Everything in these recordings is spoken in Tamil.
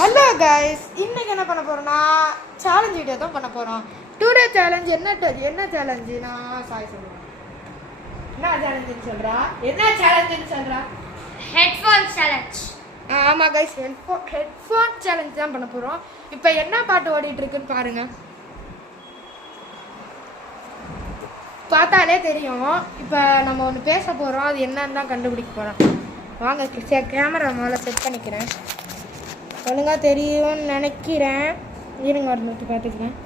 ஹலோ கைஸ், இன்னைக்கு என்ன பண்ண போறோம்னா சேலஞ்ச் வீடியோ தான் பண்ண போறோம். டுடே சேலஞ்ச் என்ன சேலஞ்சுனா சாய் சொல்லுங்க. என்ன சேலஞ்சுன்னு சொல்றா? Headphone challenge. ஆமா கைஸ், ஹெட்ஃபோன் சேலஞ்ச் தான் பண்ண போறோம். இப்போ என்ன பாட்டு ஓடிட்டு இருக்குன்னு பாருங்க. பார்த்தாலே தெரியும். இப்போ நம்ம ஒன்று பேச போறோம், அது என்னன்னு தான் கண்டுபிடிக்க போறோம். வாங்க கேமரா மேலே செட் பண்ணிக்கிறேன். ஒழுங்காக தெரியும்னு நினைக்கிறேன். இருங்க ஒரு நிறுத்தி பார்த்துக்கிறேன்.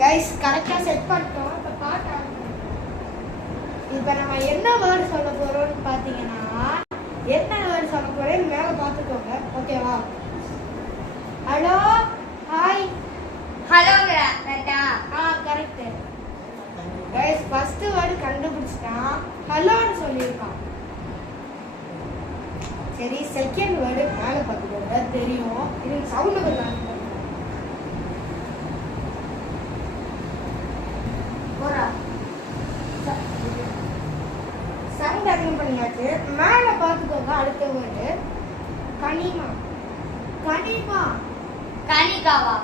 கைஸ் கரெக்டாக செட் பண்ணிட்டோம். இப்போ பாட்டு இப்போ நம்ம என்ன வேர்டு சொல்ல போகிறோம்னு பார்த்தீங்கன்னா, என்ன வேர்டு சொல்ல போகிறேன்னு மேலே பார்த்துக்கோங்க. ஓகேவா? ஹலோ, ஹாய், ஹலோ கரெக்டா? கரெக்ட். கைஸ் ஃபர்ஸ்ட் வேர்டு கண்டுபிடிச்சிட்டான், ஹலோன்னு சொல்லியிருக்கான். சரி, செகண்ட் வேர்டு மேலே பார்த்துக்கோங்க, தெரியும். இது சவுண்டு கொஞ்சம் சவுண்ட் அதிகம் பண்ணியாச்சு. மேலே பார்த்துக்கோங்க. அடுத்த வேர்டு கனிமா. கனிமா கனிகாவா?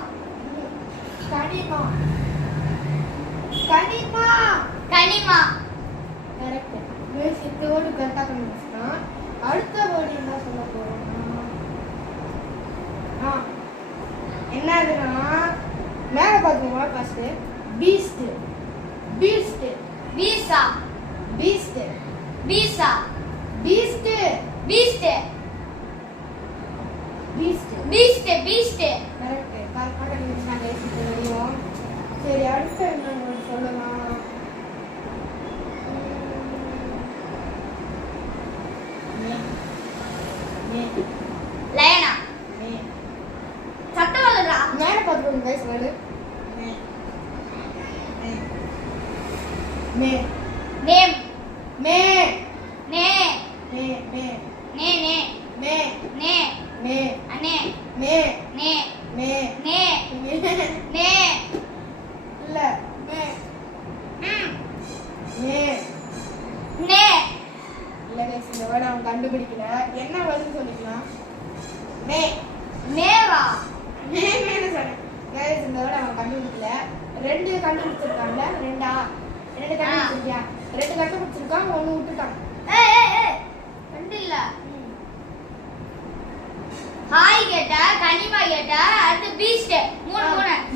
கனிமா கனிமா கனிமா கரெக்ட். மியூசிக் வேர்டு கரெக்டாக கண்டுபிடிச்சிட்டான். அடுத்த வேர்டு என்ன சொல்ல போறோம்னா, என்னதுன்னா மேலே பார்த்துக்கோங்க. First Beast. Beast visa. Beast visa. Beast Beast Beast Beast Beast correct. கரெக்டாக கண்டுபிடிச்சாங்க. தெரியும். சரி, அடுத்து என்ன சொல்லலாம்? லயனா. சத்தம் வருதுடா. மேலே பார்த்துக்கோங்க கைஸ். வேர்டு மே. நேம். மே நே. மே மே நே நே மே நே மே அனே மே நே மே நே நே இல்ல மே ம் மே நே. இல்ல கைஸ், இந்த வேர்டு அவன் கண்டுபிடிக்கல. என்ன வேர்டுன்னு சொல்லிக்கலாம். மே நேவா. மே மேன்னு சொன்னேன் கைஸ். இந்த வேர்டு அவன் கண்டுபிடிக்கல. ரெண்டு கண்டுபிடிச்சிருக்கான்ல. ரெண்டு கண்டுபிடிச்சிருக்கியா? ரெண்டு கண்டுபிடிச்சிருக்கான், ஒன்று விட்டுட்டான். ஏய் ரெண்டு இல்ல. ஹாய் கேட்டா, கனிமா கேட்டா, அடுத்து பீஸ்ட்.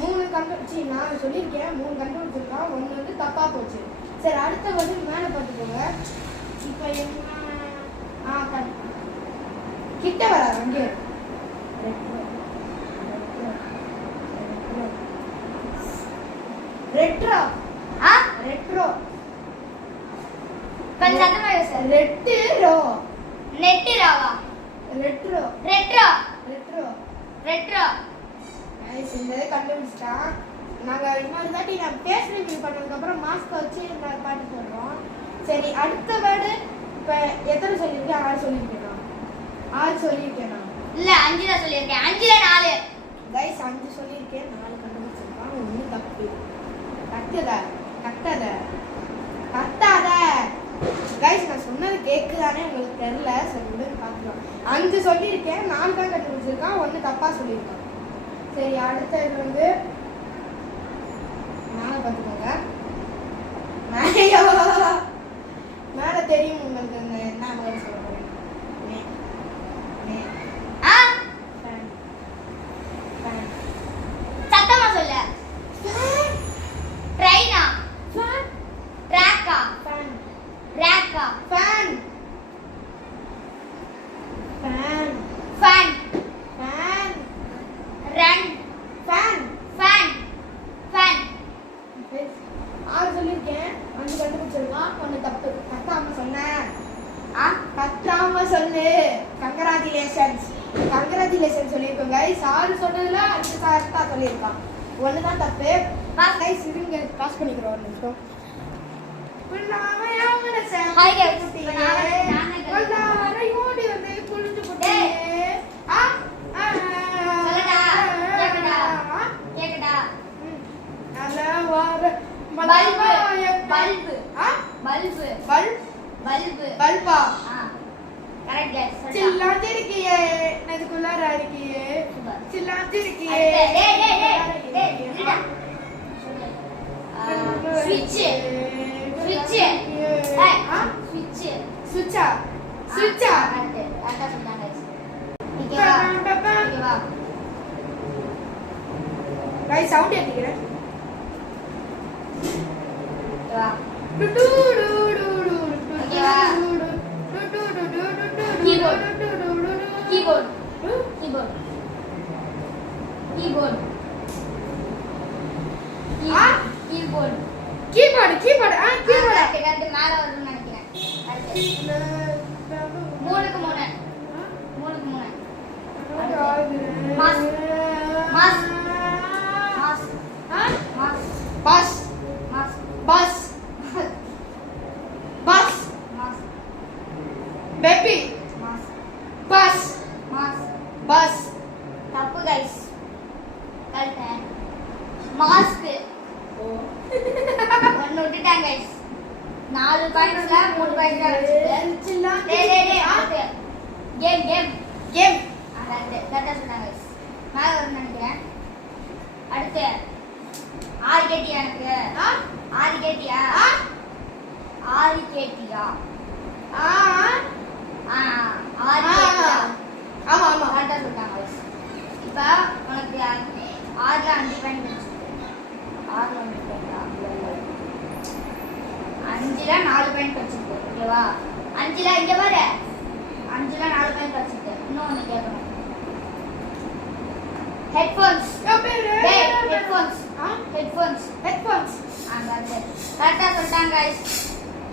மூணு கண்டுபிடிச்சி நான் சொல்லியிருக்கேன். 3 கண்டுபிடிச்சிருக்கான், ஒன்று வந்து தப்பா போச்சு. சரி, அடுத்த வந்து மேலே பார்த்துக்கோங்க. இப்போ என்ன கிட்ட வராது வண்டி. ரெட்ரோ. ரெட்ரோ கொஞ்சம் சத்தமா பேசு. ரெட்ரோ. நெட்டிராவா? Retro retro retro retro. Guys, இந்த கண்டுபிடிச்சிட்டான். நாங்கள் இன்னொரு தாட்டி நான் பேஸ் ரிவ்யூ பண்ணதுக்கப்புறம் மாஸ்க் வச்சு நான் பாட்டு போடுறோம். சரி, அடுத்த வேர்டு இப்போ எத்தனை சொல்லியிருக்கேன்? 6 சொல்லியிருக்கேன். 6 சொல்லியிருக்கேன் நான். இல்ல 5 தான் சொல்லியிருக்கேன். 5ல 4. கைஸ் 5 சொல்லியிருக்கேன், 4 கண்டுபிடிச்சிருக்கான். 1 தப்பு. கத்தாத கைஸ், நான் சொன்னது கேட்குதானே உங்களுக்கு தெரியல. சரி, பார்க்கலாம். 5 சொல்லியிருக்கேன், 4 தான் கண்டுபிடிச்சிருக்கான், 1 தப்பா சொல்லியிருக்கான். சரி, அடுத்த இது வந்து மேலே பார்த்துக்கோங்க. மேலே தெரியும் உங்களுக்கு. என்ன மாதிரி சொல்ல போறேன்? சத்தமா சொல்லு. ட்ரைனா. ட்ராக்கா. ரேக்கா. Fan. Fan. Run. Fan. Fan. Fan. 6 சொல்லியிருக்கேன், 5 கண்டுபிடிச்சிருக்கான், 1 தப்பு. கத்தாம சொன்னேன். கத்தாம சொல்லு. கங்க்ராச்சுலேஷன்ஸ் சொல்லியிருக்கோம் கைஸ். 6 சொன்னதுல 5 கரெக்டாக சொல்லியிருக்கான், 1 தான் தப்பு. கைஸ், இருங்க பாஸ் பண்ணிக்கிறோம் ஒரு நிமிஷம். Hi guys. சில்லாந்திருக்கியே. அடுத்து, டேய், இருடா. Switch. Switch. ஏய், switch. சுச்சா சுச்சா அடுத்து, கரெக்டா சொல்லிட்டாங்க guys. ஓகேவா? ஓகேவா? गाइस சவுண்ட் ஏத்திக்கிறேன். ஓகேவா? டு டு டு டு டு ஓகேவா? Keyboard. Keyboard. Keyboard. Keyboard. ஆ? Keyboard. Keyboard keyboard keyboard correct மேல வரும்னு நினைக்கிறேன். அடுத்து. 3க்கு 3. 3க்கு 3. Mask. Mask. Mask. Mask. Bus Mask. Bus bus Mask. Baby Mask. Bus Mask. Bus தப்பு கைஸ். கரெக்ட். மாஸ்க். ஒன்னு விட்டுட்டாங்க கைஸ். 4 பாயிண்ட்ஸ்ல 3 பாயிண்ட்ஸ் வச்சிருக்கேன். டேய் அடுத்து. கேம் கேம் கரெக்டா சொன்னாங்க கைஸ். மேல வரும்னு நினைக்கிறேன். அடுத்து. ஆறு கேட்டியா எனக்கு? ஆறு கேட்டியா? ஆறு கேட்டியா? ஆறு கேட்டியா? ஆமா ஆமா கரெக்டா சொல்லிட்டாங்க guys. இப்போ உனக்கு 6ல 5 பாயிண்ட் வச்சிருக்கு. 6ல 5 பாயிண்ட் 5ல 4 பாயிண்ட் வச்சிருக்கு. ஓகேவா? 5ல இங்க பாரு. 5ல 4 பாயிண்ட் வச்சிருக்கு. இன்னும் ஒன்னு கேட்கணும். ஹெட்போன்ஸ். டேய் ஹெட்போன்ஸ். ஹெட்போன்ஸ். ஹெட்போன்ஸ் கரெக்டா சொல்லிட்டாங்க guys.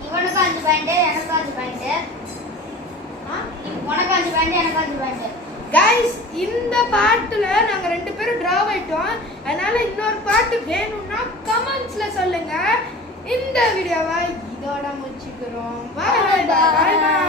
இவனுக்கு 5 பாயிண்ட், எனக்கு 5 பாயிண்ட். உனக்கு 5 பாயிண்ட், எனக்கு 5 பாயிண்ட். गाइस இந்த பாட்டுல நாங்க ரெண்டு பேரும் டிராவ் ஆயிட்டோம். அதனால இன்னொரு பாட்டு வேணும்னா கமெண்ட்ஸ்ல சொல்லுங்க. இந்த வீடியோவை இதோட முடிச்சுக்கிறோம். By by by.